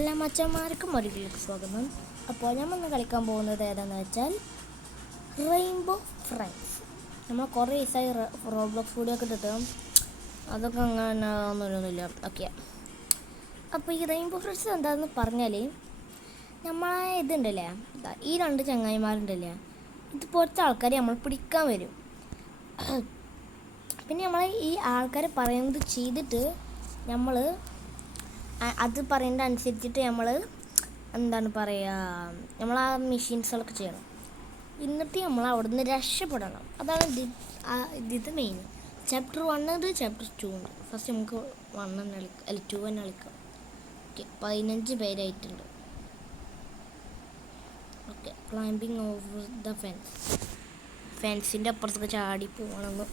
എല്ലാ മച്ചന്മാർക്കും ഒരിക്കലേക്ക് സ്വാഗതം. അപ്പോൾ ഞാൻ വന്ന് കളിക്കാൻ പോകുന്നത് ഏതാണെന്ന് വെച്ചാൽ റെയിൻബോ ഫ്രണ്ട്സ്. നമ്മൾ കുറേ ദിവസമായി റോബ്ലോക്സ് വീഡിയോ ഒക്കെ ഇട്ടിട്ട് അതൊക്കെ അങ്ങനെ ഒന്നുമില്ല. ഓക്കെ, അപ്പോൾ ഈ റെയിൻബോ ഫ്രണ്ട്സ് എന്താണെന്ന് പറഞ്ഞാൽ നമ്മളെ ഇതുണ്ടല്ലേ, ഈ രണ്ട് ചങ്ങായിമാരുണ്ടല്ലേ, ഇതുപോലത്തെ ആൾക്കാരെ നമ്മൾ പിടിക്കാൻ വരും. പിന്നെ നമ്മൾ ഈ ആൾക്കാർ പറയുന്നത് ചെയ്തിട്ട് നമ്മൾ അത് പറയുന്നത് അനുസരിച്ചിട്ട് നമ്മൾ എന്താണ് പറയുക, നമ്മൾ ആ മെഷീൻസുകളൊക്കെ ചെയ്യണം. എന്നിട്ട് നമ്മൾ അവിടെ നിന്ന് രക്ഷപ്പെടണം. അതാണ് ഇത് മെയിൻ. ചാപ്റ്റർ 1 ഉണ്ട്, ചാപ്റ്റർ 2 ഉണ്ട്. ഫസ്റ്റ് നമുക്ക് 1 തന്നെ കളിക്കാം, അല്ല 2 തന്നെ കളിക്കാം. ഓക്കെ, 15 പേരായിട്ടുണ്ട്. ഓക്കെ, ക്ലൈംബിങ് ഓവർ ദ ഫെൻസിൻ്റെ അപ്പുറത്തൊക്കെ ചാടി പോകണമെന്ന്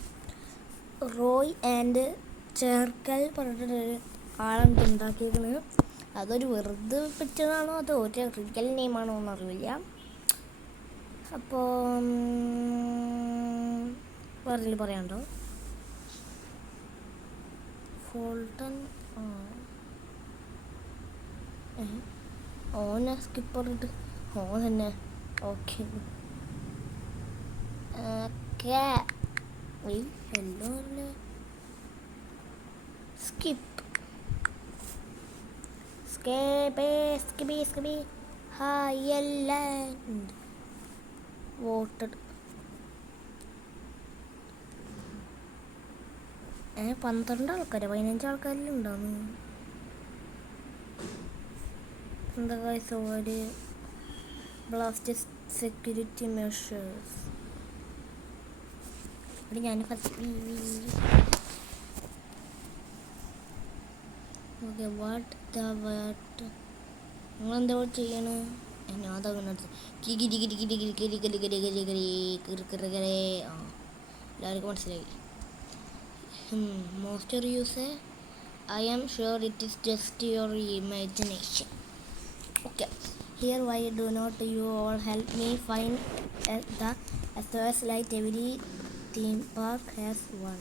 റോയ് ആൻഡ് ചേർക്കൽ പറഞ്ഞിട്ടൊരു ആളുണ്ട് ഉണ്ടാക്കിയിരിക്കുന്നത്. അതൊരു വെറുതെ പറ്റുന്നതാണോ അതോ ഒരു റിയൽ നെയിമാണോ എന്നറിയില്ല. അപ്പോൾ വേറെ പറയാനുണ്ടോ? ഫോൾട്ടൺ ഓനെ സ്കിപ്പ് പറഞ്ഞിട്ട് ഓൻ തന്നെ. ഓക്കെ എല്ലോ സ്കിപ്പ് സ്കിബി ഹൈലൻഡ് വോട്ടഡ്. 12 ആൾക്കാർ, 15 ആൾക്കാരിലുണ്ടാന്ന്. എന്താ ഒരു ബ്ലാസ്റ്റ് സെക്യൂരിറ്റി മെഷേഴ്സ്. ഇവിടെ ഞാൻ ഫസ്റ്റ് ഓക്കെ നിങ്ങളെന്താ ചെയ്യണ? ഞാൻ അതങ്ങനെ എല്ലാവർക്കും മനസ്സിലായി. Monster use I am sure it is just your imagination. Okay, here why do not you all help me find the SOS light. Every theme park has one.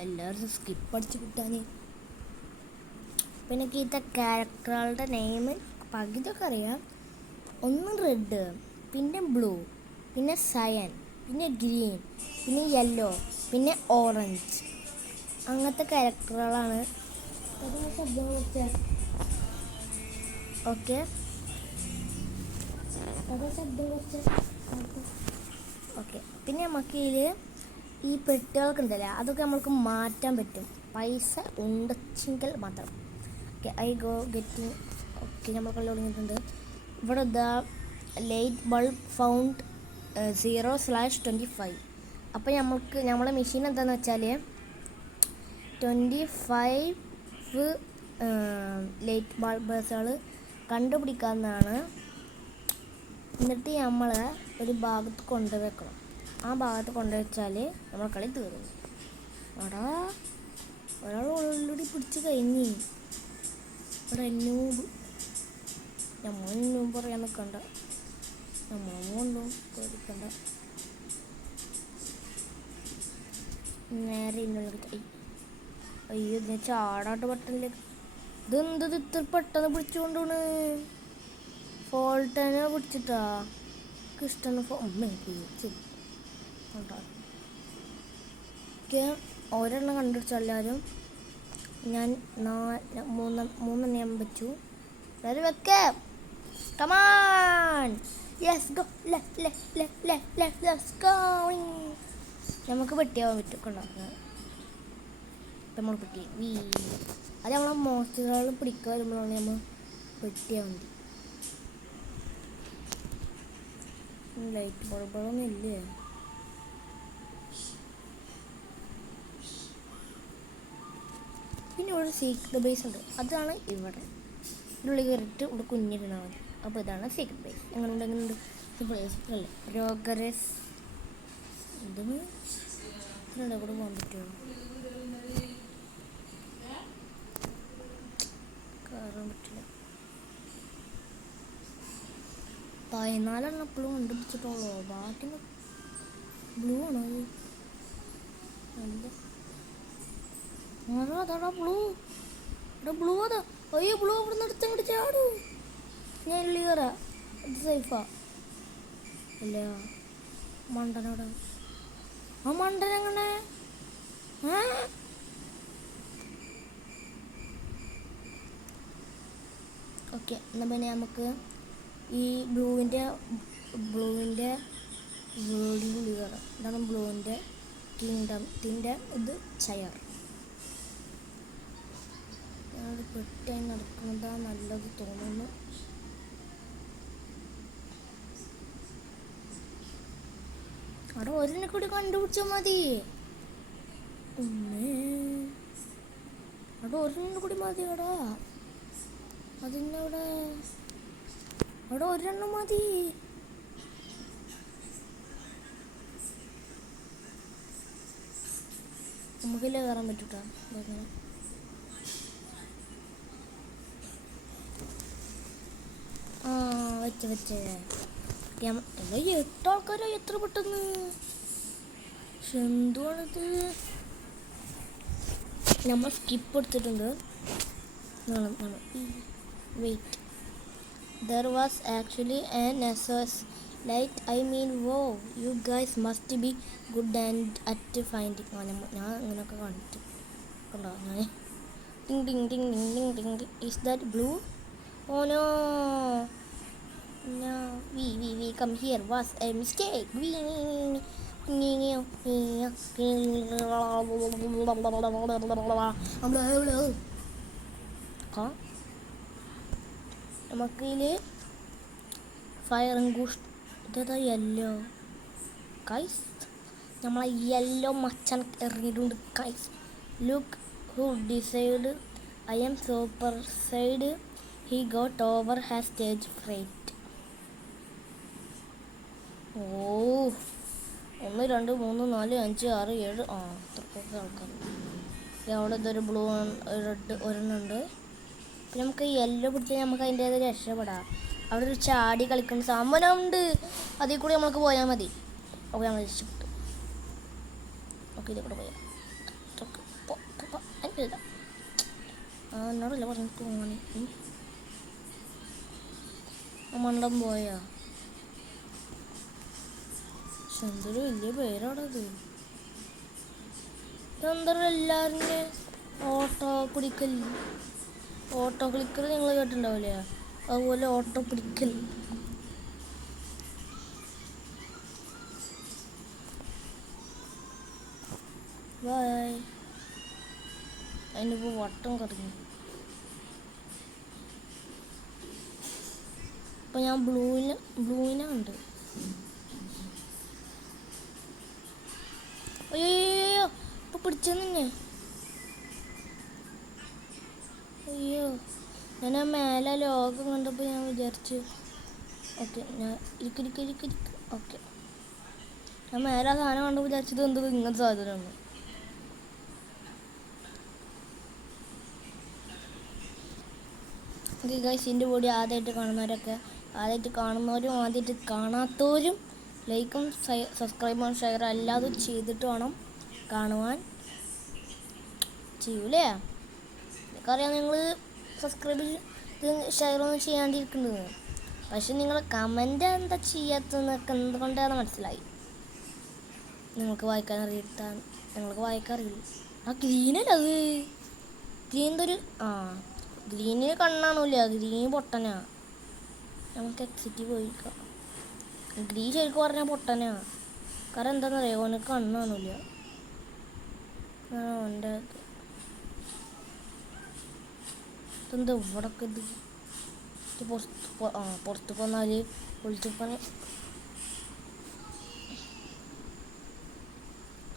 എല്ലാവരും skip അടിച്ച് കിട്ടാൻ. പിന്നെ എനിക്ക് ഇത്തെ ക്യാരക്ടറുകളുടെ നെയിം പകുതിയൊക്കെ അറിയാം. ഒന്ന് റെഡ്, പിന്നെ blue, പിന്നെ സയൻ, പിന്നെ ഗ്രീൻ, പിന്നെ യെല്ലോ, പിന്നെ ഓറഞ്ച്. അങ്ങനത്തെ ക്യാരക്ടറുകളാണ്. ഓക്കെ ഓക്കെ, പിന്നെ നമുക്ക് ഇതിൽ ഈ പെട്ടികൾക്ക് ഉണ്ടല്ലോ, അതൊക്കെ നമുക്ക് മാറ്റാൻ പറ്റും, പൈസ ഉണ്ടെങ്കിൽ മാത്രം. Okay, I go getting. Okay, നമ്മൾ കളി തുടങ്ങിയിട്ടുണ്ട്. ഇവിടെ ദ ലൈറ്റ് ബൾബ് ഫൗണ്ട് 0/25. അപ്പോൾ നമ്മളെ മെഷീൻ എന്താണെന്ന് വെച്ചാൽ 25 ലൈറ്റ് ബൾബുകൾ കണ്ടുപിടിക്കാവുന്നതാണ്. എന്നിട്ട് നമ്മൾ ഒരു ഭാഗത്ത് കൊണ്ടുവെക്കണം. ആ ഭാഗത്ത് കൊണ്ടുവച്ചാൽ നമ്മൾ കളി തീർന്നു. അവിടെ ഒരാൾ ഓൾറെഡി പിടിച്ച് കഴിഞ്ഞ്. ഇവിടെ എന്നൂബ് നമ്മൾ പറയാൻ നിൽക്കണ്ട, നമ്മളൊന്നും പേടിക്കണ്ട. നേരെ ഇന്നുള്ളിൽ അയ്യോ, ഇതിനെ ചാടാട്ട് പെട്ടെന്നില്ല. ഇതെന്തത് ഇത്ര പെട്ടെന്ന് പിടിച്ചുകൊണ്ടാണ്? ഫോൾട്ടനെ പിടിച്ചിട്ടാ ഇഷ്ടം. ഒരെണ്ണം കണ്ടുപിടിച്ചു എല്ലാവരും. ഞാൻ മൂന്നെണ്ണം വെച്ചു. എല്ലാവരും വെക്കേ. Come on, yes go, let's go. നമുക്ക് പെട്ടിയാവാൻ പറ്റും. കൊണ്ടാക്കുന്നത് നമ്മൾ പെട്ടി അത് നമ്മളെ മോസ്റ്ററുകൾ പിടിക്കാൻ വരുമ്പോഴാണ് നമ്മൾ പെട്ടിയാൽ മതി. ലൈറ്റ് ബൾബുകളൊന്നും ഇല്ലേ? പിന്നെ ഇവിടെ സീക്രട്ട് ബേസ് ഉണ്ട്. അതാണ് ഇവിടെ ഉള്ളിൽ കയറിയിട്ട് ഇവിടെ കുഞ്ഞിരുന്നാൽ മതി. അപ്പോൾ ഇതാണ് സീക്രട്ട് ബേസ്. എങ്ങനെയുണ്ട് ബേസ് അല്ലേ? പ്രോഗ്രസ് ഇതിന് ഇതിനിടെ കൂടെ പോകാൻ പറ്റുമോ? കയറാൻ പറ്റില്ല. 14 എപ്പോഴും കണ്ടുപിടിച്ചിട്ടുള്ളൂ. ബാക്കി ബ്ലൂ ആണോ? അതാടാ ബ്ലൂ. ഇവിടെ ബ്ലൂ അതാ. അയ്യോ ബ്ലൂ ഇവിടെ നിന്ന് എടുത്ത് ഇങ്ങോട്ട് ചാടൂ. ഞാൻ ക്ലിയറാ. ഇത് സേഫാ അല്ല മണ്ടനോട്. ആ മണ്ടൻ എങ്ങനെ? ഓക്കെ എന്നാൽ പിന്നെ നമുക്ക് ഈ ബ്ലൂവിൻ്റെ വേൾഡിൽ കയറാം. ഇതാണ് ബ്ലൂവിൻ്റെ കിങ്ഡത്തിൻ്റെ ഇത് ചെയർ. ഞാനത് പെട്ടായി നടക്കുന്നതാണ് നല്ലത് തോന്നുന്നു. അവിടെ ഒരെണ്ണെ കൂടി കണ്ടുപിടിച്ചാൽ മതി. അവിടെ ഒരെണ്ണം കൂടി മതി. അവിടെ ഒരെണ്ണം മതി. നമുക്കില്ലേ കയറാൻ പറ്റൂട്ടാ. വെച്ചേ എല്ലാം 8 ആൾക്കാരോ എത്ര പെട്ടെന്ന്. പക്ഷെ എന്തുവാണിത്? നമ്മൾ സ്കിപ്പ് എടുത്തിട്ടുണ്ട്. Wait, there was actually an SOS light. I mean wow, you guys must be good and at finding. ഞാൻ അങ്ങനെയൊക്കെ കണ്ടിട്ട് കണ്ടോ. ഞാൻ ടിങ് ടിങ് ടിങ് ടിങ് ടിങ് ടിങ് ടിങ്. Is that blue? Oh no. No, we come here was a mistake. നമുക്കിതിൽ ഫയർ ഇതാ യെല്ലോ കൈസ്. നമ്മളെ യെല്ലോ മച്ചാൻ എറിഞ്ഞിട്ടുണ്ട് guys. Look who decide I'm super side. He got over has stage fright. 1 2 3 4 5 6 7 അത്രക്കൊക്കെ ആൾക്കാർ. അവിടെ ഇതൊരു ബ്ലൂ റെഡ് ഒരെണ്ണുണ്ട്. പിന്നെ നമുക്ക് യെല്ലോ പിടിച്ചാൽ നമുക്ക് അതിൻ്റെ രക്ഷപ്പെടാം. അവിടെ ഒരു ചാടി കളിക്കുന്ന സാധനമുണ്ട്. അതിൽ കൂടി നമ്മൾക്ക് പോയാൽ മതി. അപ്പോൾ നമ്മൾ രക്ഷപ്പെട്ടു. ഓക്കെ ഇതിൽ കൂടെ പോയാൽ എനിക്കില്ല. എന്നോടല്ല പറഞ്ഞു പോകാൻ. മണ്ടം പോയാ. എന്തൊരു വലിയ പേരാണത്. ഇതെന്തൊരു എല്ലാവരും ഓട്ടോ പിടിക്കൽ നിങ്ങൾ കേട്ടിട്ടുണ്ടാവില്ലേ? അതുപോലെ ഓട്ടോ പിടിക്കൽ. ബൈ. അതിനിപ്പോൾ വട്ടം കറങ്ങി. ഇപ്പം ഞാൻ ബ്ലൂവിനെ ഉണ്ട്. അയ്യോ ഇപ്പം പിടിച്ചെന്നെ. അയ്യോ ഞാൻ ആ മേലെ ലോകം കണ്ടപ്പോൾ ഞാൻ വിചാരിച്ചു ഓക്കെ ഞാൻ ഇരിക്ക. ഓക്കെ ഞാൻ മേലെ ആ സാധനം കണ്ടപ്പോൾ വിചാരിച്ചത് എന്തത് ഇങ്ങനത്തെ സാധനമാണ്. ഓക്കെ ഗൈസ്, ഇതിൻ്റെ ബോഡി ആദ്യമായിട്ട് കാണുന്നവരും ആദ്യമായിട്ട് കാണാത്തവരും ലൈക്കും സബ്സ്ക്രൈബും ഷെയർ അല്ലാതെ ചെയ്തിട്ട് വേണം കാണുവാൻ. ചെയ്യൂലേ? എനിക്കറിയാം നിങ്ങൾ സബ്സ്ക്രൈബ് ഷെയറൊന്നും ചെയ്യാണ്ടിരിക്കുന്നത്. പക്ഷെ നിങ്ങൾ കമൻ്റ് എന്താ ചെയ്യാത്തതെന്നൊക്കെ എന്തുകൊണ്ടാണ് മനസ്സിലായി. നിങ്ങൾക്ക് വായിക്കാൻ അറിയില്ല. ആ ഗ്രീനല്ല അത്. ഗ്രീനൊരു ഗ്രീനിന് കണ്ണാണില്ല. ഗ്രീൻ പൊട്ടനാ. നമുക്ക് എക്സിറ്റ് പോയിരിക്കാം. ഗ്രീൻ ശരിക്കും പറഞ്ഞാൽ പൊട്ടനാ. കാരണം എന്താണെന്നറിയാം, ഓനക്ക് കണ്ണാണില്ല. അവൻ്റെ ഇതെന്താ ഇവിടൊക്കെ ഇത് പുറത്ത് പോന്നാൽ ഒളിച്ചു പോകാൻ.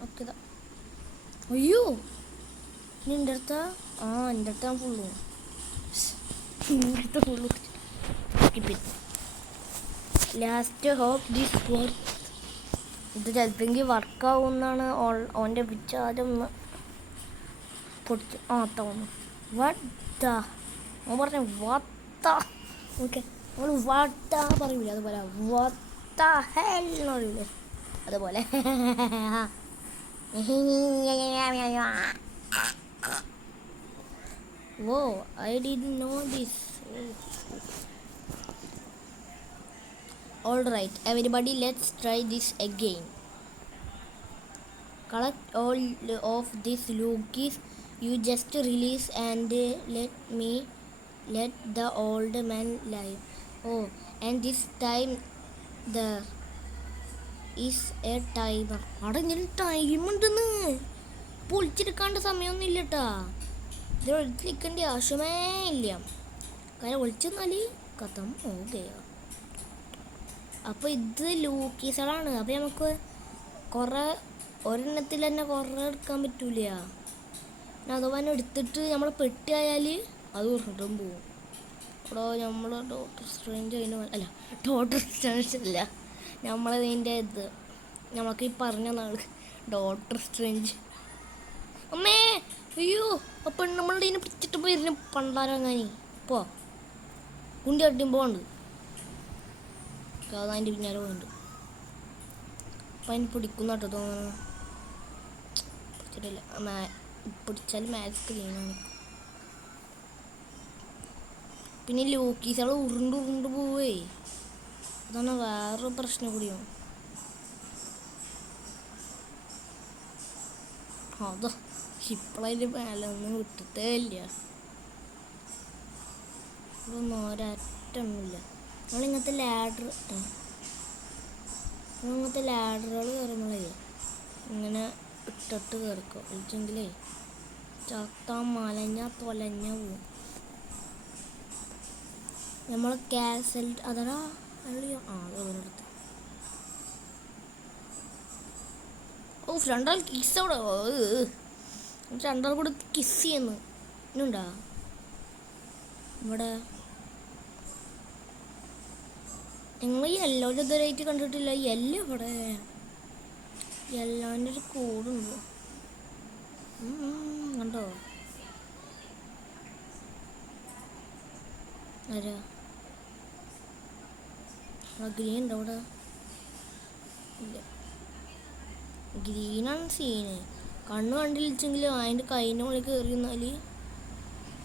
ഓക്കെ അയ്യോ ഇനി എൻ്റെ അടുത്ത എൻ്റെ അടുത്ത് ഞാൻ full last hope this work. ഇത് ചിലപ്പോൾ വർക്കാവുമെന്നാണ് ഓൻ്റെ വിചാരം. പൊടിച്ചു തോന്നുന്നു. വട്ട ഓൻ പറഞ്ഞ വട്ട. ഓക്കെ നമ്മൾ വട്ട പറയൂല, അതുപോലെ വട്ട ഹെൽ എന്ന് പറയൂലേ, അതുപോലെ. Whoa, I didn't know this. Alright, everybody, let's try this again. Collect all of these lookies you just release and let the old man live. Oh, and this time there is a timer. അവിടെ ഇങ്ങനെ time ഉണ്ടെന്ന് പൊളിച്ചെടുക്കാണ്ട് സമയമൊന്നും ഇല്ല കേട്ടാ. ഇത് ഒളിച്ചിരിക്കേണ്ട ആവശ്യമേ ഇല്ല. കാര്യം ഒളിച്ചെന്നാൽ കഥം ഓകെയാ. അപ്പോൾ ഇത് ലൂക്കീസുകളാണ്. അപ്പോൾ നമുക്ക് കുറേ ഒരെണ്ണത്തിൽ തന്നെ കുറേ എടുക്കാൻ പറ്റൂല. അഥവാ എടുത്തിട്ട് നമ്മൾ പെട്ടിയായാൽ അത് ഉരുണ്ടും പോവും. അപ്പോൾ നമ്മൾ ഡോക്ടർ സ്ട്രേഞ്ച് അതിന് അല്ല ഡോക്ടർ സ്ട്രേഞ്ച് അല്ല നമ്മളതിൻ്റെ ഇത് നമ്മളൊക്കെ ഈ പറഞ്ഞ നാൾ ഡോക്ടർ സ്ട്രേഞ്ച്. അമ്മേ അയ്യോ അപ്പം നമ്മളുടെ ഇതിനെ പിടിച്ചിട്ട് പോയിരുന്നു പണ്ടാരങ്ങാനി ഇപ്പോൾ കുണ്ടി കട്ടിയുമ്പോൾ ഉണ്ട് അതിൻ്റെ പിന്നാലെ പോയിട്ടുണ്ട്. അപ്പം അതിന് പിടിക്കുന്ന കേട്ടോ തോന്നുന്നു. പിടിച്ചിട്ടില്ല. പിടിച്ചാൽ മാത്സ് ക്ലീനാണ്. പിന്നെ ലൂക്കീസുകൾ ഉരുണ്ട് പോവേ. അതാണ് വേറൊരു പ്രശ്നം കൂടിയാണ്. അതോ ഇപ്പോഴതിൻ്റെ മേലെ ഒന്നും വിട്ടിട്ടേ ഇല്ല. ഇതൊന്നും ഒരറ്റൊന്നുമില്ല. നമ്മളിങ്ങനത്തെ ലാഡറുകൾ കയറുമ്പോഴേ ഇങ്ങനെ ഇട്ടിട്ട് കയറിക്കോ. ഇല്ലെങ്കിലേ ചത്താൻ മലഞ്ഞ തൊലഞ്ഞ പോവും. നമ്മൾ കാസൽ അതടാ അതോടടുത്ത് രണ്ടാൾ കിസ് അവിടെ രണ്ടാൾ കൂടെ കിസ് ചെയ്യുന്നു. ഇന്നുണ്ടാ ഇവിടെ നിങ്ങൾ യെല്ലോൻ്റെ ഇതുവരെയായിട്ട് കണ്ടിട്ടില്ല. യെല്ലോ ഇവിടെ യെല്ലോൻ്റെ ഒരു കൂടുണ്ട് കണ്ടോ? ആരാ ഗ്രീൻ ഉണ്ടോ അവിടെ? ഇല്ല, ഗ്രീനാണ് സീന്. കണ്ണ് കണ്ടില്ലെങ്കിലും അതിൻ്റെ കൈൻ്റെ മുകളിൽ കയറി എന്നാൽ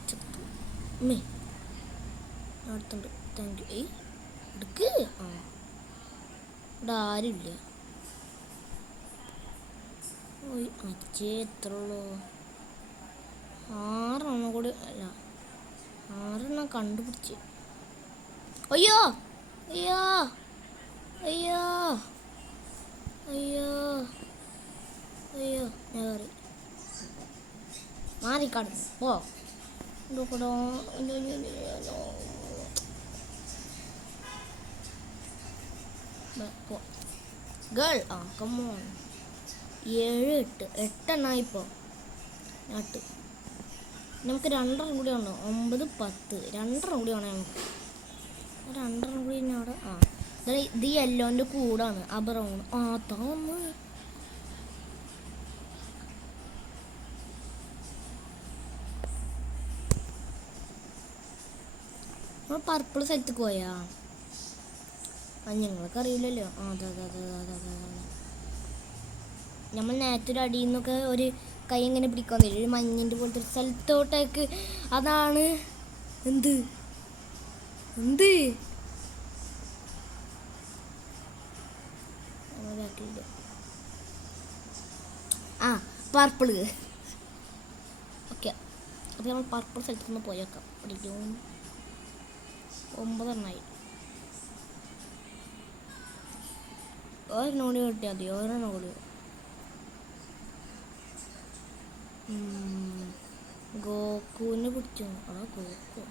ചത്തു. അമ്മേ അടുത്തുണ്ട്. Thank you. എടുക്ക്. ഇവിടെ ആരുമില്ല. ഓയ് അച്ഛേ എത്ര ഉള്ളൂ? 6 കൂടി അല്ല 6 കണ്ടുപിടിച്ച്. അയ്യോ അയ്യോ അയ്യോ അയ്യോ അയ്യോ ഞാൻ കയറി മാറിക്കാടും പോ. Girl come on. 7 8 ഇപ്പോൾ നാട്ട്. നമുക്ക് 2 കൂടി ഉണ്ടോ? 9 10 2 കൂടി വേണം നമുക്ക്. 2 കൂടി തന്നെ അവിടെ. ഇത് യെല്ലോൻ്റെ കൂടാണ്. ആ ബ്രൗൺ താന്ന് നമ്മൾ പർപ്പിൾ സ്ഥലത്തേക്ക് പോയാ ഞങ്ങൾക്ക് അറിയില്ലല്ലോ. അതെ നമ്മൾ നേരത്തെ അടിയിൽ നിന്നൊക്കെ ഒരു കൈ എങ്ങനെ പിടിക്കാൻ തരും. ഒരു മഞ്ഞിൻ്റെ പോലത്തെ ഒരു സ്ഥലത്തോട്ടേക്ക്. അതാണ് എന്ത് പർപ്പിള്. ഓക്കെ, അപ്പോൾ നമ്മൾ പർപ്പിൾ സ്ഥലത്ത് നിന്ന് പോയേക്കാം. പഠിക്കും 9 എണ്ണമായി. ഒരെണ്ണം കൂടി കിട്ടിയാൽ മതി. ഒരെണ്ണം കൂടി. ഗോക്കുവിനെ പിടിച്ചു. ഗോക്കു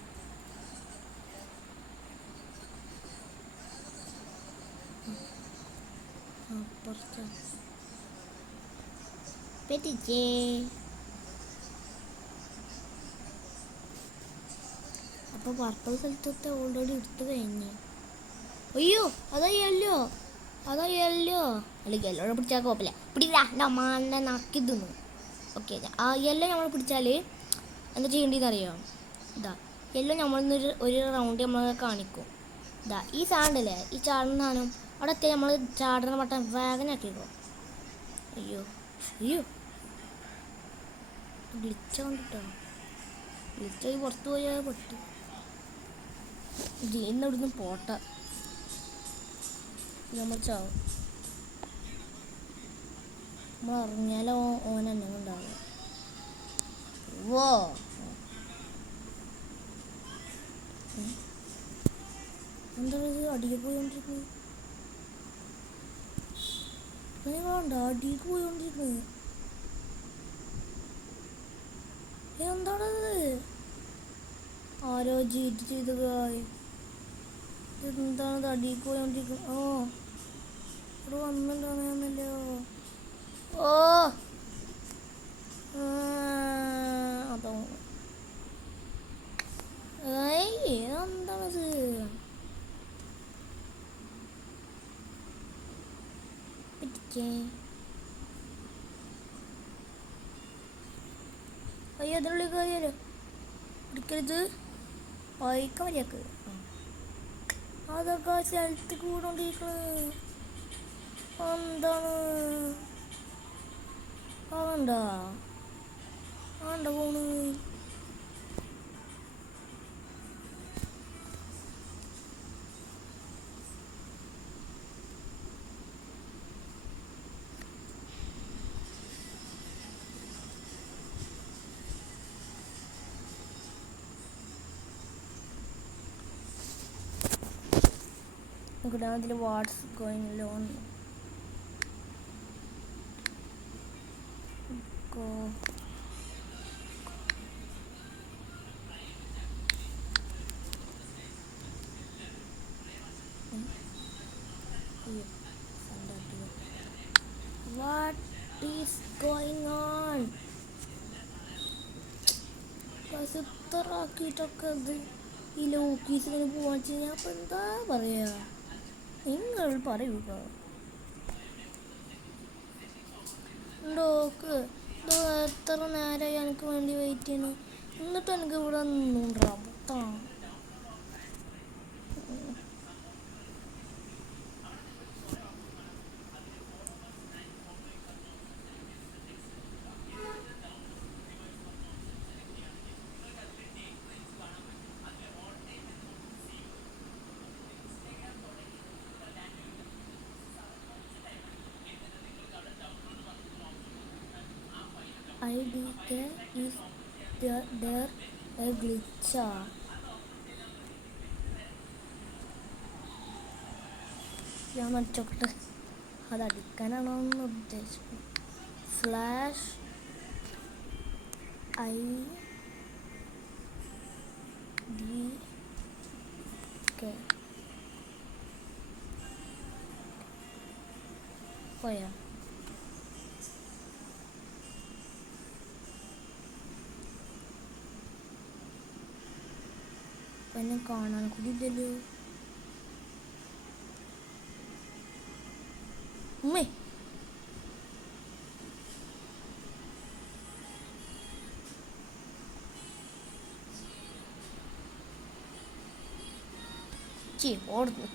പെറ്റിച്ചേ. അപ്പോൾ പർപ്പിൾ സ്ഥലത്തൊക്കെ ഓൾറെഡി എടുത്തു കഴിഞ്ഞ്. അയ്യോ അതാ യെല്ലോ അല്ലെങ്കിൽ യെല്ലോടെ പിടിച്ചാൽ കുഴപ്പമില്ല. പിടിക്കില്ല എൻ്റെ അമ്മാനെ നക്കി തിന്നു. ഓക്കെ, ആ യെല്ലോ നമ്മൾ പിടിച്ചാൽ എന്താ ചെയ്യേണ്ടതെന്ന് അറിയാം. യെല്ലോ നമ്മളിന്നൊരു റൗണ്ട് നമ്മൾ കാണിക്കും. ഈ സാധനമല്ലേ, ഈ ചാടുന്ന സാധനം അവിടെ എത്തിയാൽ നമ്മൾ ചാടുന്ന മട്ടം വേഗനാക്കിക്കോ. അയ്യോ ഗ്ലിച്ച കൊണ്ടിട്ടോ. ലിസ്റ്റായി പുറത്തു പോയാൽ പെട്ടു. ജീന്ന് ഇവിടുന്ന് പോട്ട നമ്മൾ ചാവും. നമ്മൾ അറിഞ്ഞാലോ ഓൻ എന്നെ ഉണ്ടാവുക. ഓ എന്താ അടിയിൽ പോയിക്കൊണ്ടിരിക്കുന്നത്? നിങ്ങളുണ്ടോ അടിയിലേക്ക് പോയിക്കൊണ്ടിരിക്കുന്നത്? എന്താണത്? ആരോ ചീറ്റ് ചെയ്തതായി. എന്താണത് അടിയിലേക്ക് പോയിക്കൊണ്ടിരിക്കുന്നത്? ഓ ഇവിടെ വന്നിട്ടുണ്ടോന്നല്ലോ. ഓ അതോ എന്താണത്? അയ്യോ അതിനുള്ളിൽ കയറിയാലോ? പിടിക്കരുത്. വായിക്കാൻ മതിയാക്ക്. അതൊക്കെ സ്ഥലത്ത് കൂടോണ്ടിരിക്കണത് എന്താണ്? ആണ്ടാ ആണ്ട പോണ്. അതിൽ what's going on. Go. What is going on? ഇത്രയാക്കിയിട്ടൊക്കെ ഇത് ഈ ലോക്കീസിങ്ങനെ പോവാൻ വെച്ച് കഴിഞ്ഞാൽ അപ്പം എന്താ പറയുക? നിങ്ങൾ പറയുക. ഡോക്ക് എത്ര നേരമായി എനിക്ക് വേണ്ടി വെയിറ്റ് ചെയ്യുന്നു. എന്നിട്ട് എനിക്ക് ഇവിടെ നിന്നുണ്ടാവും. IDK is there a glitch? ഞാൻ മനസ്സിലോട്ട് അതടിക്കാനാണോ എന്ന് ഉദ്ദേശിക്കുന്നത്. /IDK പോയാ? എന്നെ കാണാൻ കൂടി ഇല്ലല്ലോ. ഉമ്മേ ഓടുന്നു.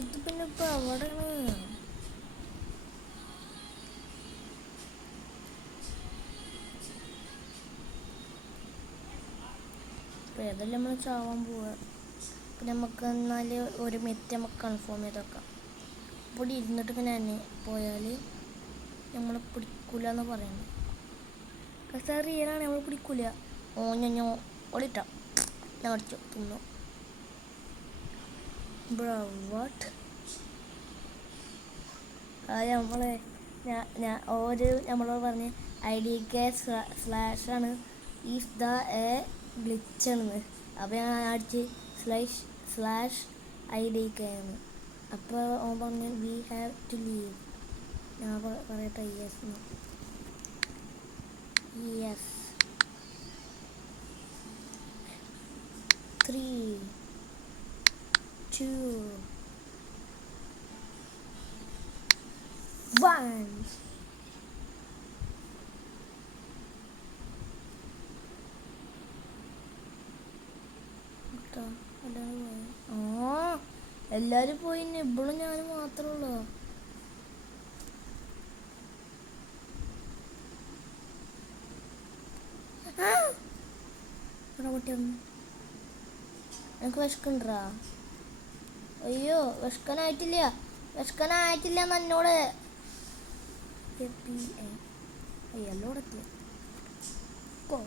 ഇത് പിന്നെ ഇപ്പൊ അവിടെയാണ്. അപ്പോൾ ഏതെല്ലാം നമ്മൾ ചാവാൻ പോവുക. പിന്നെ നമുക്ക് എന്നാൽ ഒരു മിനിറ്റ് നമുക്ക് കൺഫേം ചെയ്ത് വെക്കാം. ഇവിടെ ഇരുന്നിട്ട് ഇങ്ങനെ തന്നെ പോയാൽ നമ്മൾ പിടിക്കൂല എന്ന് പറയുന്നത്. പക്ഷേ റിയലാണ്, നമ്മൾ പിടിക്കൂല. ഞാൻ ഓടിട്ടാ ഞാൻ അടിച്ചു തിന്നു. വാട്ട് നമ്മളെ നമ്മളോട് പറഞ്ഞ് IDK /ആണ് ഈസ് ദ എ ഗ്ലിച്ചാണെന്ന്. അപ്പോൾ ഞാൻ അടിച്ച് /IDK ആണ്. അപ്പോൾ അവൻ പറഞ്ഞു വി ഹാവ് ടു ലീവ്. ഞാൻ പറയട്ടെ യെസ്. 3, 2, 1. എല്ലാരും പോയി, ഇപ്പോഴും ഞാൻ മാത്രമേ ഉള്ളൂ. ആ ഇവിടെ പൊട്ടി വന്നു. എനിക്ക് വിശക്കണ്ടാ? അയ്യോ വിശക്കാനായിട്ടില്ല എന്നോട്. എല്ലോടെ എത്തിയ ഓ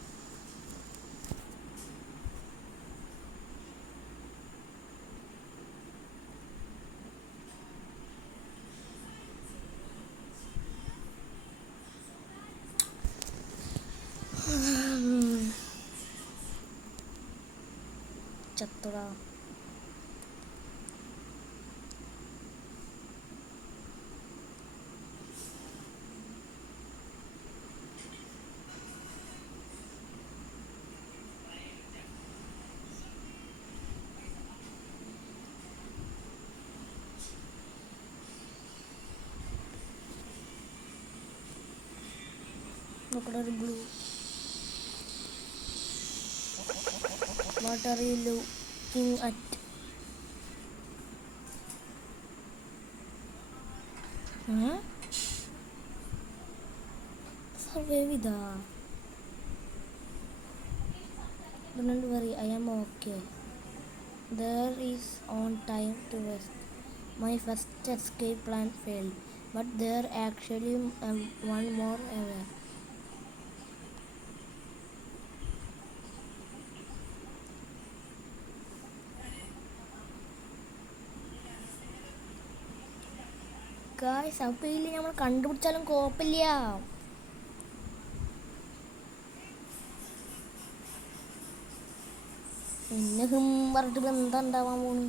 ചത്തുടാ. നോക്കടാ ഒരു blue. What are you looking at? Survive ചെയ്താ? Don't worry, I am okay. There is on time to rest. My first escape plan failed, but there actually one more ever. Guys, അപ്പോൾ ഇതിൽ നമ്മൾ കണ്ടുപിടിച്ചാലും കുഴപ്പമില്ല. പിന്നെ പറഞ്ഞിട്ട് എന്താ ഉണ്ടാവാൻ പോണു?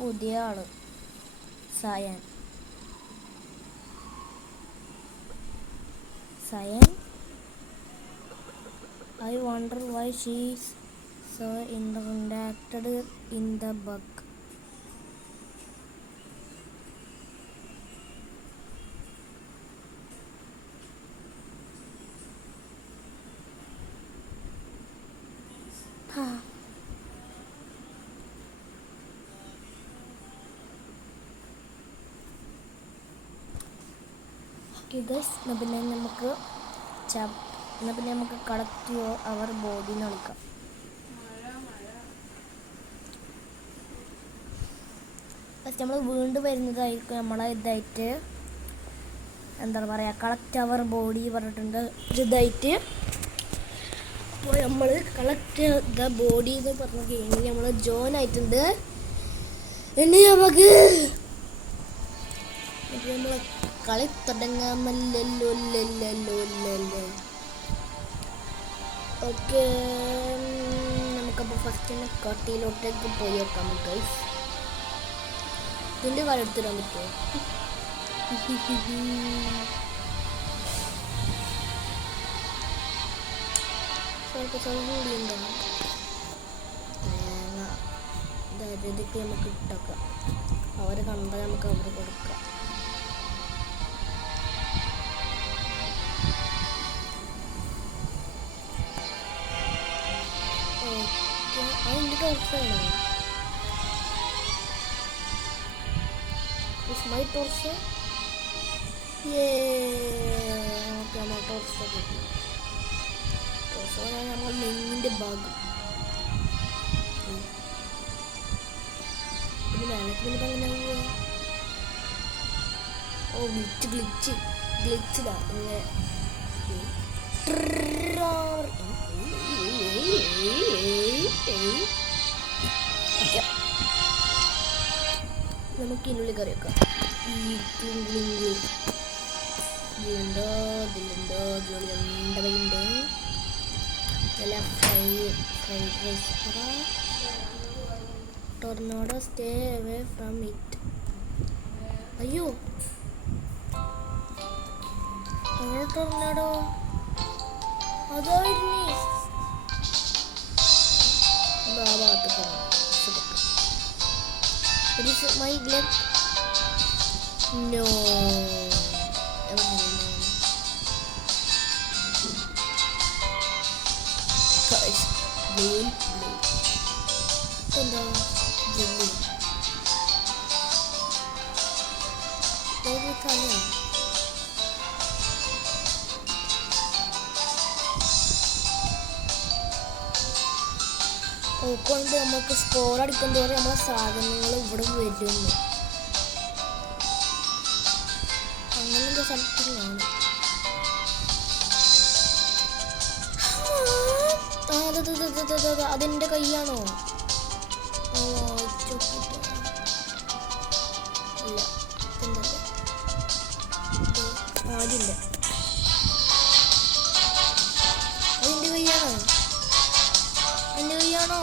പുതിയ ആള് സയൻ. I wonder why she's so interested in the book. Okay guys, എന്നാൽ പിന്നെ നമുക്ക് കളക്ട് ചെയ്യോ അവർ ബോഡിന്ന് കളിക്കാം. ഫസ്റ്റ് നമ്മൾ വീണ്ടും വരുന്നതായിരിക്കും നമ്മളെ ഇതായിട്ട് എന്താണ് പറയുക, കളക്ട് അവർ ബോഡി പറഞ്ഞിട്ടുണ്ട് ഇതായിട്ട്. അപ്പോൾ നമ്മൾ കളക്ട് ദ ബോഡി എന്ന് പറഞ്ഞ ഗെയിമിൽ നമ്മൾ ജോയിൻ ആയിട്ടുണ്ട്. ഇനി നമുക്ക് നമ്മൾ കളി തുടങ്ങാമല്ലോ. ഓക്കെ, നമുക്കപ്പോൾ ഫസ്റ്റ് തന്നെ കട്ടിയിലോട്ടേക്ക് പോയി നോക്കാം ഗൈസ്. ഇതിൻ്റെ കാലം എടുത്തിടാൻ പറ്റുമോ? സൗകര്യമുണ്ടോ? ഇതൊക്കെ നമുക്ക് ഇട്ടേക്കാം. അവരെ കണ്ടാൽ നമുക്ക് അവിടെ കൊടുക്കാം. അതിൻ്റെ ടോർച്ചാണോ? My torch. ഓക്കെ, നമ്മൾ ടോർച്ച് കിട്ടി. ടോർച്ച് നമ്മൾ മെയിൻ്റെ ഭാഗം. പിന്നെ വേനൽക്ക് പിന്നെ അങ്ങനെ പോവുക. ഓ ഗ്ലിച്ചിതാ ഇങ്ങനെ. നമുക്ക് ഇതിനുള്ളിൽ കറി വെക്കാം. ഇതിലുണ്ടോ ജോലിയുണ്ട്. നല്ല fried rice. Tornado stay away from it. അയ്യോ ടൊർണാഡോ അതായിരുന്നു. ആ ഭാഗത്ത് പോകാം. It is my leg. No. Guys, blue. Tanda blue. Baby kalian. പൂക്കൊണ്ട് നമുക്ക് സ്കോർ അടിക്കും തോറും നമ്മളെ സാധനങ്ങൾ ഇവിടെ വരുന്നു. അങ്ങനത്തെ സ്ഥലത്തിലാണ്. അതെന്റെ കൈയാണോ? ഇല്ല, അതിൻ്റെ അതിൻ്റെ കൈയാണോ? എൻ്റെ കൈയാണോ?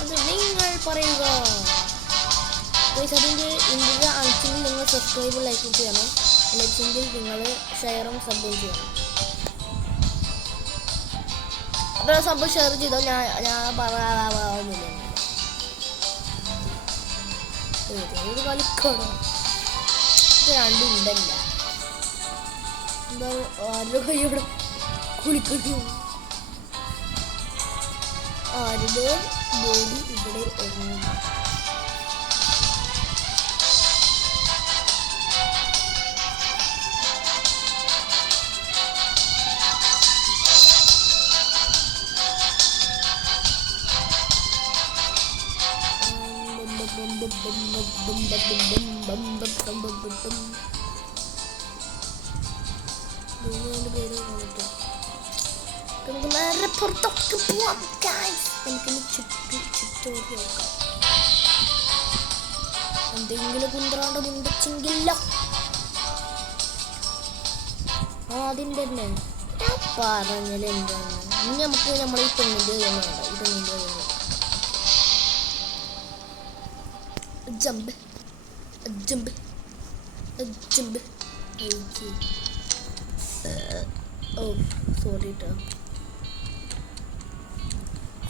അത് നിങ്ങൾ പറയുക. അതിൻ്റെ ഇന്ത്യയുടെ ആവശ്യമെങ്കിൽ നിങ്ങൾ സബ്സ്ക്രൈബ് ലൈക്ക് ചെയ്യണം. അല്ലെങ്കിൽ നിങ്ങൾ ഷെയറും സബ്ബും ചെയ്യണം. അപ്പോൾ സബ് ഷെയർ ചെയ്തോ. ഞാൻ പറയാവുന്നില്ല. ഏതൊരു കളിക്കണോ ഇത് രണ്ടും ഉണ്ടല്ല. എന്താ ആരുടെ കൈയോടെ കുളിക്കുന്നു? ആരുടെ ബോഡി ഇവിടെ ഇറങ്ങുന്നു? നേരെ പുറത്തൊക്കെ പോവാം. നമുക്കിനി ചുറ്റോടി നോക്കാം. എന്തെങ്കിലും കുന്ത്രാണ്ട് മുണ്ടിച്ചെങ്കില്ല. അതിൻ്റെ തന്നെ ഞാൻ പറഞ്ഞാൽ എന്താണ്. ഇനി നമുക്ക് നമ്മളെ ഈ പെണ്ണിൻ്റെ വേണ്ട. ഈ പെണ്ണിൻ്റെ ജമ്പ് ജമ്പ് ജമ്പ്. ഓ സോറി ട്ടോ.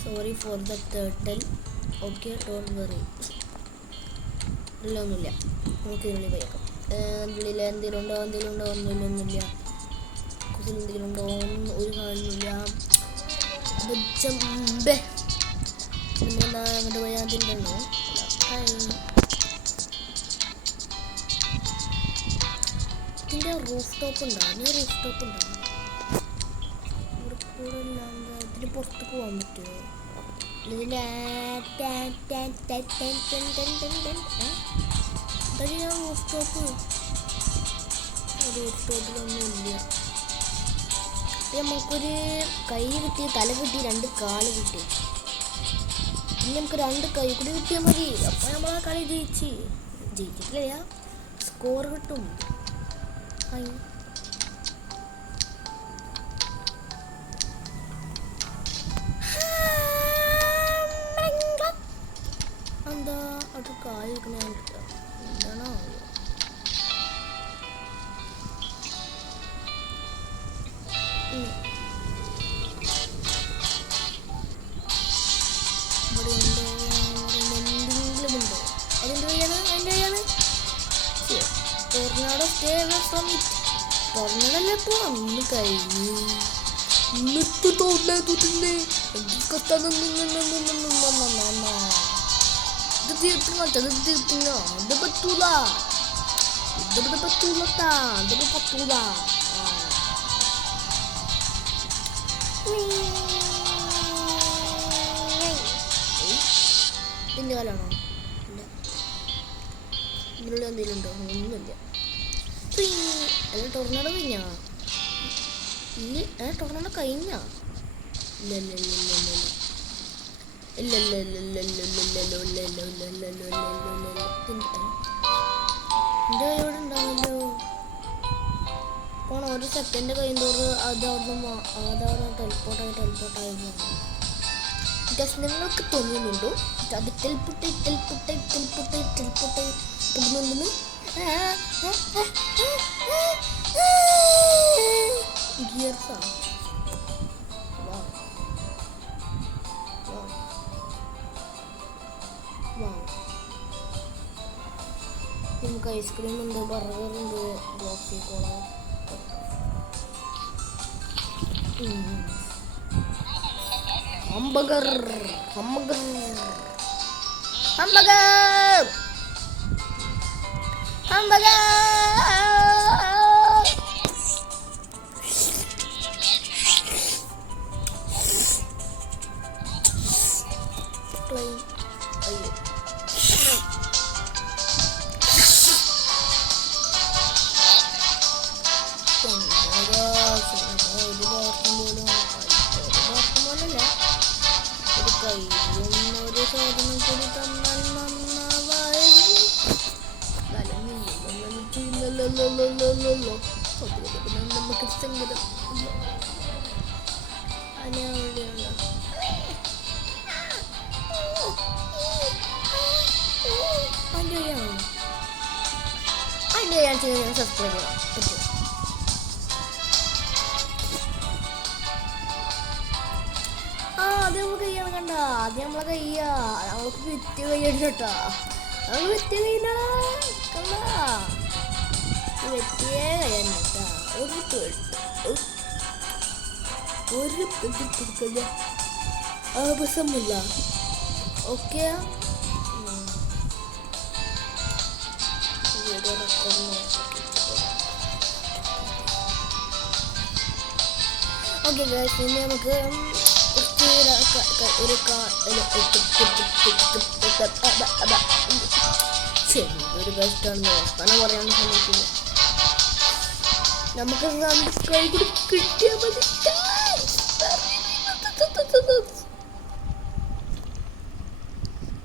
Sorry for the turtle. Okay, don't worry. ഒന്നുമില്ല, നമുക്ക് ഇതിനുള്ളിൽ പോയേക്കാം. ഉള്ളിൽ എന്തെങ്കിലും ഉണ്ടോ? ഒന്നുമില്ല. കുസിൽ എന്തെങ്കിലും ഉണ്ടോ? ഒരു കാണുന്നില്ല. ജമ്പ്. നമ്മളെന്താ അങ്ങോട്ട് പോയാൽ അതിൻ്റെ ഉണ്ടോ? ഇതിൻ്റെ റൂഫ് ടോപ്പ് ഉണ്ടാകും. റൂഫ് ടോപ്പ് ഉണ്ടാകും. ഇവിടെ കൂടെ ഇല്ലാണ്ട് ഇതിന് പുറത്ത് പോകാൻ പറ്റുമോ? ഇതിൻ്റെ റൂഫ് ടോപ്പ്. റൂഫ് ടോപ്പിലൊന്നും ഇല്ല. നമുക്കൊരു കൈ കിട്ടി, തല കിട്ടി, 2 കാല് കിട്ടി. ഇനി നമുക്ക് 2 കൈ കൂടി കിട്ടിയാൽ മതി. അപ്പോൾ നമ്മൾ ആ കളി ജയിച്ചിട്ടില്ല, സ്കോർ കിട്ടും. എന്താ അത് കായ് എന്താണോ? ഇവിടെ ഉണ്ടോ? എന്തെങ്കിലും ഉണ്ടോ? അതിൻ്റെ വഴിയാണ്. Tornado stay away from it. ടോർണാഡോല്ലേ ഇപ്പോൾ അന്ന് കഴിഞ്ഞു. ഇന്നത്തെ ടോർണാഡോ തന്നെ ഇത് തീർത്തില്ല. അത് പറ്റൂല. ഇത് പറ്റൂലട്ടാ. ഇത് പറ്റൂല. ഇതിൻ്റെ കാലാണോ? ഇല്ല. ഇതിനുള്ള എന്തെങ്കിലും ഉണ്ടോ? ഒന്നുമില്ല. അല്ല, ടൊർണാഡോ കഴിഞ്ഞാ? ഇല്ല, ടൊർണാഡോ കഴിഞ്ഞാ? എൻ്റെ കൈയോടെ ഉണ്ടാവല്ലോ. പോണ ഒരു സെക്കൻഡ് കഴിയുന്തോറും അതവിടെ ടെലിപ്പോർട്ടായി നിങ്ങൾക്ക് തോന്നുന്നുണ്ടോ അത് ടെലിപ്പോർട്ടായി പോകുന്നുണ്ടെന്ന്? നമുക്ക് ഐസ്ക്രീം ഉണ്ട്, ബർഗർ ഉണ്ട്, ബ്ലോക്കി കോള, ഹംബർഗർ ഒരു ദിവസം പോലല്ല ഒരു കയ്യും ഒരു സാധനം കൂടി തന്നാൽ നന്നാവായിരുന്നു. നമുക്ക് സങ്കടം സബ്സ്ക്രൈബ് ചെയ്യാം പറ്റുമോ? ആദ്യം നമ്മൾ കയ്യാണ് കണ്ട, ആദ്യം നമ്മളെ കയ്യാ നമ്മൾക്ക് വിറ്റ് കൈയ്യടി കേട്ടാ. നമ്മൾ വിറ്റ് കയ്യില്ല കണ്ട, വെറ്റിയേ കയ്യന്നെ കേട്ടാ. ഒരു പെട്ടില്ല ആവശ്യമില്ല. ഓക്കെ ഓക്കെ ഗൈസ്, ഇനി നമുക്ക് ഒരു ഒരു ബെസ്റ്റാണെന്ന് വർത്താനം പറയാൻ ശ്രമിക്കുന്നു. നമുക്ക് കൈ കൂടി കിട്ടിയാൽ മതി.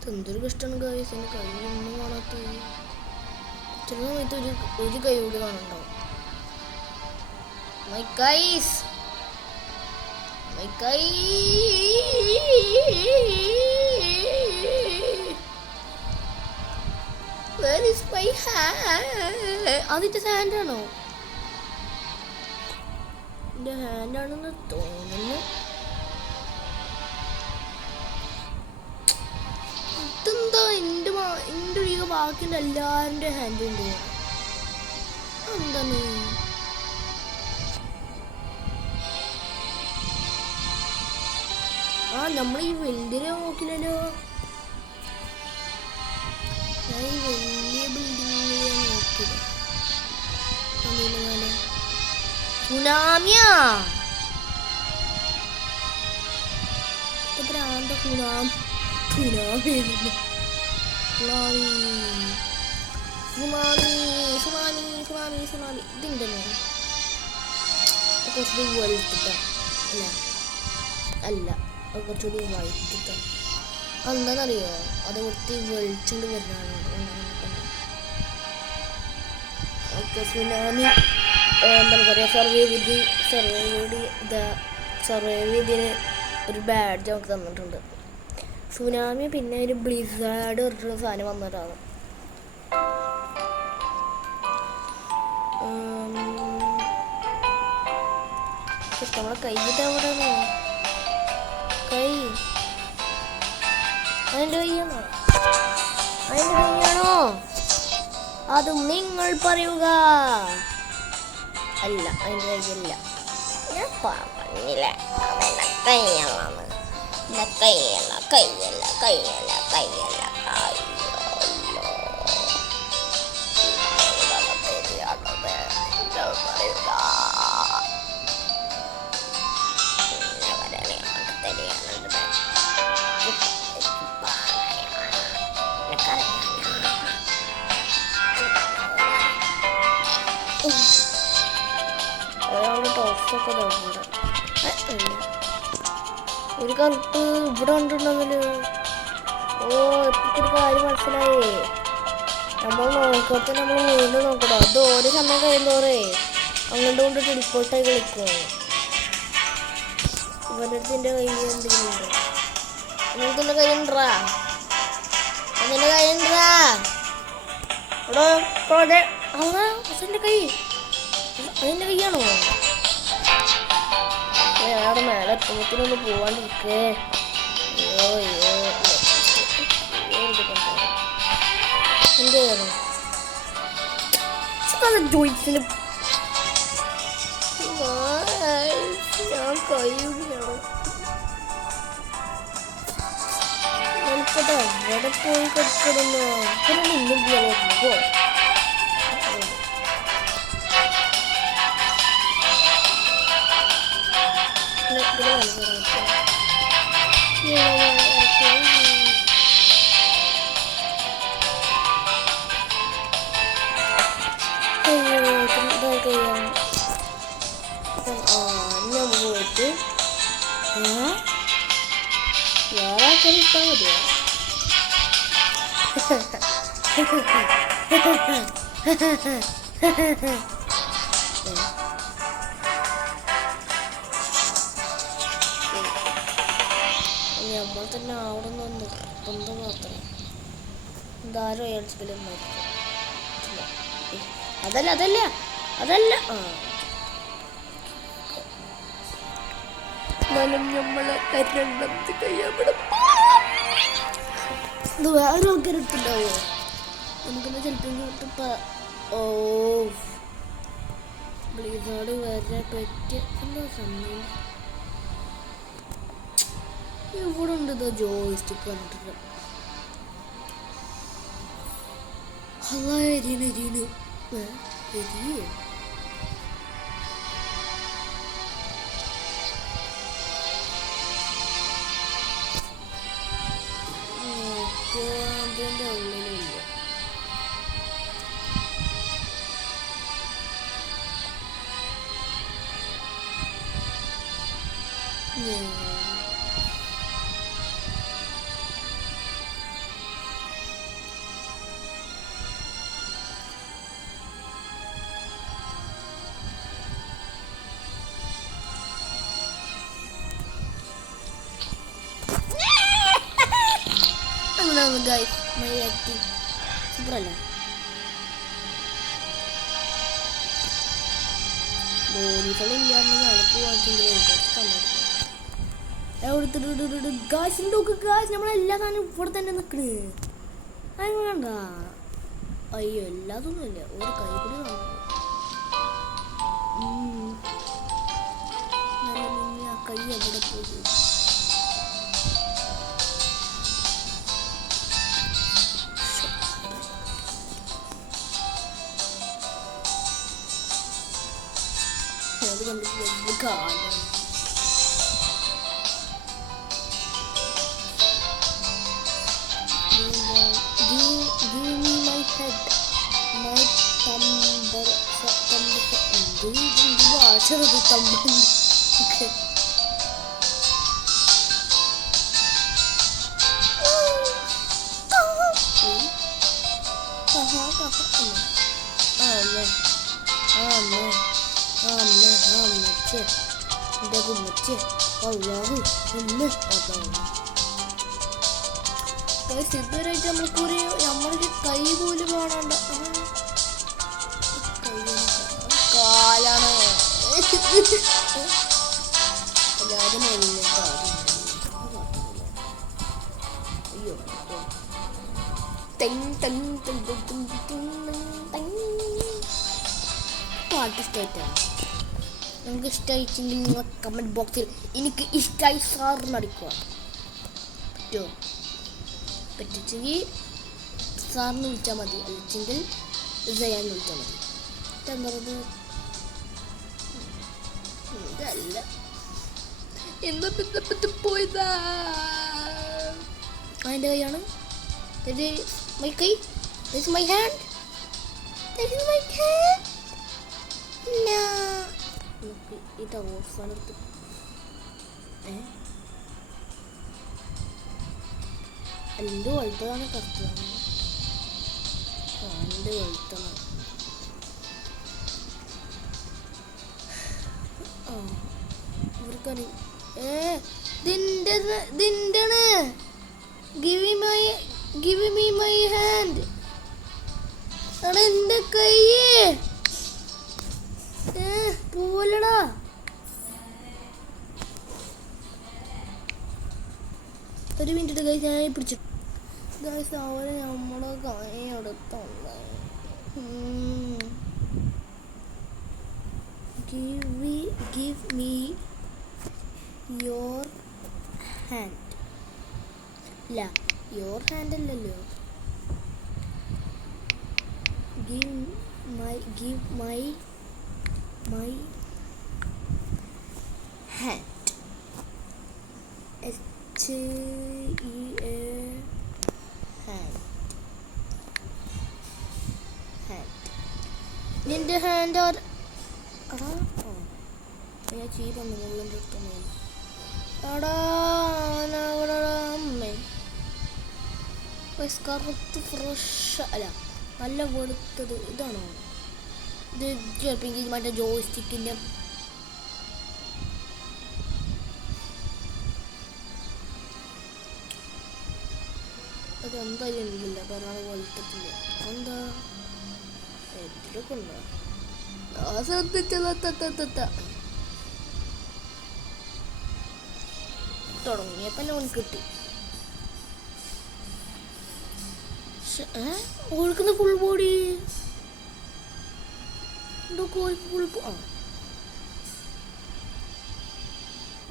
എന്തൊരു കഷ്ടമാണ് ഗൈസ്, എൻ്റെ കൈയൊന്നും കാണാത്തത്. ചില സമയത്ത് ഒരു കൈ കൂടി കാണുന്നുണ്ടാവും. My guys, where is my hand? അതിന്റെ ഹാൻഡ് ആണോ? എന്റെ ഹാൻഡ് ആണെന്ന് തോന്നുന്നു. ഇതെന്താ എൻ്റെ ഒഴികെ ബാക്കിൻ്റെ എല്ലാവരുടെ ഹാൻഡ് ഉണ്ട്. എന്താണ് നമ്മൾ ഈ വലിയ നോക്കില്ലല്ലോ. ഞാൻ ഈ വലിയ ബിൽഡിങ്ങിൽ നോക്കില്ല. സുനാമിയാ ഭ്രാന്ത സുനാമി ഇതുണ്ടല്ലോ. കുറച്ചുകൂടി വലുത്തിട്ട അല്ല കുറച്ചുകൂടി വൈറ്റിട്ട. എന്താണെന്നറിയോ, അത് ഒത്തിരി വെളിച്ചുകൊണ്ട് വരുന്നതാണ്. ഓക്കെ, സുനാമി എന്താ പറയുക, സർവൈവ് ചെയ്തതിന് ഒരു ബാഡ്ജ് നമുക്ക് തന്നിട്ടുണ്ട്. സുനാമി പിന്നെ ഒരു ബ്ലിസാർഡ് പറഞ്ഞിട്ടുള്ള സാധനം വന്നിട്ടാണ്. നമ്മളെ കൈയിട്ട് എവിടെയാണോ കൈ? അതിൻ്റെ കൈയാണോ? അതും നിങ്ങൾ പറയുക. അല്ല, അതിൻ്റെ കൈയല്ല. ഞാൻ പറഞ്ഞില്ലേ കൈയല്ല. ഒരു കറുപ്പ് ഇവിടെ കണ്ടിട്ടുണ്ടെങ്കില് ഇപ്പൊരു കാര്യം മനസ്സിലായേ. നമ്മൾ നോക്കത്തെ നമ്മൾ വീണ്ടും നോക്കട്ടോ. അത് ഓരോ സമയം കഴിയുമ്പോറേ അങ്ങോട്ട് കൊണ്ട് ടെലിപ്പോർട്ടായി കളിക്കും. ഇവരുടെ അടുത്ത് കൈ എന്തെങ്കിലും ഉണ്ടോ? നിനക്കെന്റെ കൈ ഉണ്ടാ? അതിൻ്റെ കൈ ഉണ്ടാ? ഇവിടെ അതിൻ്റെ കൈ, അതിൻ്റെ കൈയാണോ? അവിടെ മേലെ എത്തുമ്പത്തിനൊന്ന് പോവാണ്ടിരിക്കേ. എന്തായാലും ചോദിച്ചില്ല. ഞാൻ കഴിയുകയാണോ? നമുക്കത് അവിടെ പോയി കിടക്കണമെന്നോ ഇന്നും പോ. നമുക്ക് പോയിട്ട് വേറെ ആൾക്കാർ ഇട്ടാൽ മതിയോ? നമ്മൾ തന്നെ അവിടെ നിന്ന് നിർബന്ധം മാത്രമേ എന്തായാലും ഏൽപ്പിക്കലും അതല്ല അതല്ല അതല്ല നമ്മളെ രണ്ടാമത്തെ കയ്യവിടെ ഇത് വേറെ ആൾക്കാർ ഇട്ടുണ്ടാവോ? നമുക്കെന്താ ചിലപ്പോൾ ഓ ബ്ലീസോട് വരെ പറ്റിയ എന്താ സമയം ഇവിടെ ഉണ്ട്. ഇതോ ജോയിസ്റ്റിക്ക് കണ്ടിട്ട് അതാ എരിയണ് എരിയണ് എരിയ അതിൻ്റെ ഉള്ളിലില്ല. Guys, my acting super അല്ല. നമ്മളെല്ലാ സാധനം ഇവിടെ തന്നെ നിക്കണ്. അത് വേണ്ട. അയ്യോ എല്ലാതൊന്നും ഇല്ല. ഒരു കൈ കൂടി ആ കൈ എവിടെ പോയി? God. Give me my head, my tumble. Okay. ഇതുവരെയായിട്ട് നമുക്കൊരു നമ്മളൊരു കൈ പോലും കാണണ്ട. കാലാണ് അയ്യോ പാട്ട് ഇഷ്ടമായിട്ടാണ്. നിങ്ങൾക്ക് ഇഷ്ടമായിട്ടെങ്കിൽ നിങ്ങൾ കമൻറ്റ് ബോക്സിൽ എനിക്ക് ഇഷ്ടമായി സാറിന് അടിക്കുക. പറ്റുമോ? പറ്റിച്ചെങ്കിൽ സാറിന് വിളിച്ചാൽ മതി, അല്ലെങ്കിൽ ജയാന്ന് വിളിച്ചാൽ മതി. എന്താ ഇതല്ല എന്താ പോയതാ? അതിൻ്റെ കൈയാണ്. മൈ കൈ, മൈ ഹാൻഡ്, മൈ ഹാൻഡ്. ഇതാ ഓഫാണെടുത്ത് എൻ്റെ വലുതാണ് കറക്റ്റാണ്. എൻ്റെ വലുത്താണ്. ഇവർക്കറിയാം. ഇതിൻ്റെയാണ്. Give me my hand. എടാ എൻ്റെ കൈ പോലടാ. ഒരു മിനിറ്റ് കൈ ഞാൻ പിടിച്ചു. ഗൈസ് അവരെ നമ്മുടെ കൈ എടുത്തുണ്ട്. Give me your hand. ഇല്ല, your hand അല്ലല്ലോ. Give my hand. H-E-A hand. നിന്റെ ഹാൻഡ് ഞാൻ ചീരൊന്നും മുകളിൻ്റെ അടുത്തൊന്നും എടാ അമ്മേ കറുത്ത് ഫ്രഷ് അല്ല നല്ല വെളുത്തത് ഇതാണോ? ഇത് ചിലപ്പോൾ മറ്റേ ജോയ്സ്റ്റിക്കിൻ്റെ അത് എന്തായാലും ഉണ്ടില്ല, കാരണം വെളുത്തിട്ടില്ല. എന്താ എത്രയൊക്കെ ഉണ്ടോ? തുടങ്ങിയപ്പോ ലോൺ കിട്ടി. ഒഴുക്കുന്ന ഫുൾ ബോഡി ഫുൾ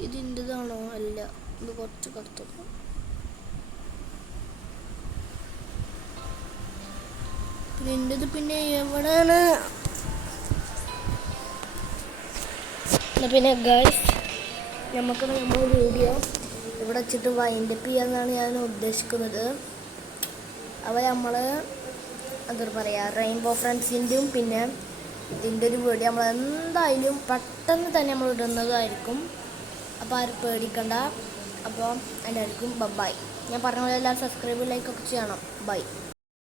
ഇതിൻ്റെതാണോ? അല്ല, ഇത് കുറച്ച് കറുത്തത്. ഇതിൻ്റെത് പിന്നെ എവിടെയാണ്? പിന്നെ ഗൈസ് നമുക്ക് നമ്മുടെ വീഡിയോ ഇവിടെ വെച്ചിട്ട് വൈൻഡപ്പ് ചെയ്യാമെന്നാണ് ഞാൻ ഉദ്ദേശിക്കുന്നത്. അപ്പോൾ നമ്മൾ എന്താ പറയുക, റെയിൻബോ ഫ്രണ്ട്സിൻ്റെയും പിന്നെ ഇതിൻ്റെ ഒരു വീഡിയോ നമ്മൾ എന്തായാലും പെട്ടെന്ന് തന്നെ നമ്മൾ ഇടുന്നതായിരിക്കും. അപ്പോൾ ആരും പേടിക്കണ്ട. അപ്പോൾ എല്ലാവർക്കും ബൈ. ഞാൻ പറഞ്ഞ പോലെ എല്ലാവരും സബ്സ്ക്രൈബ് ലൈക്ക് ഒക്കെ ചെയ്യണം. ബൈ.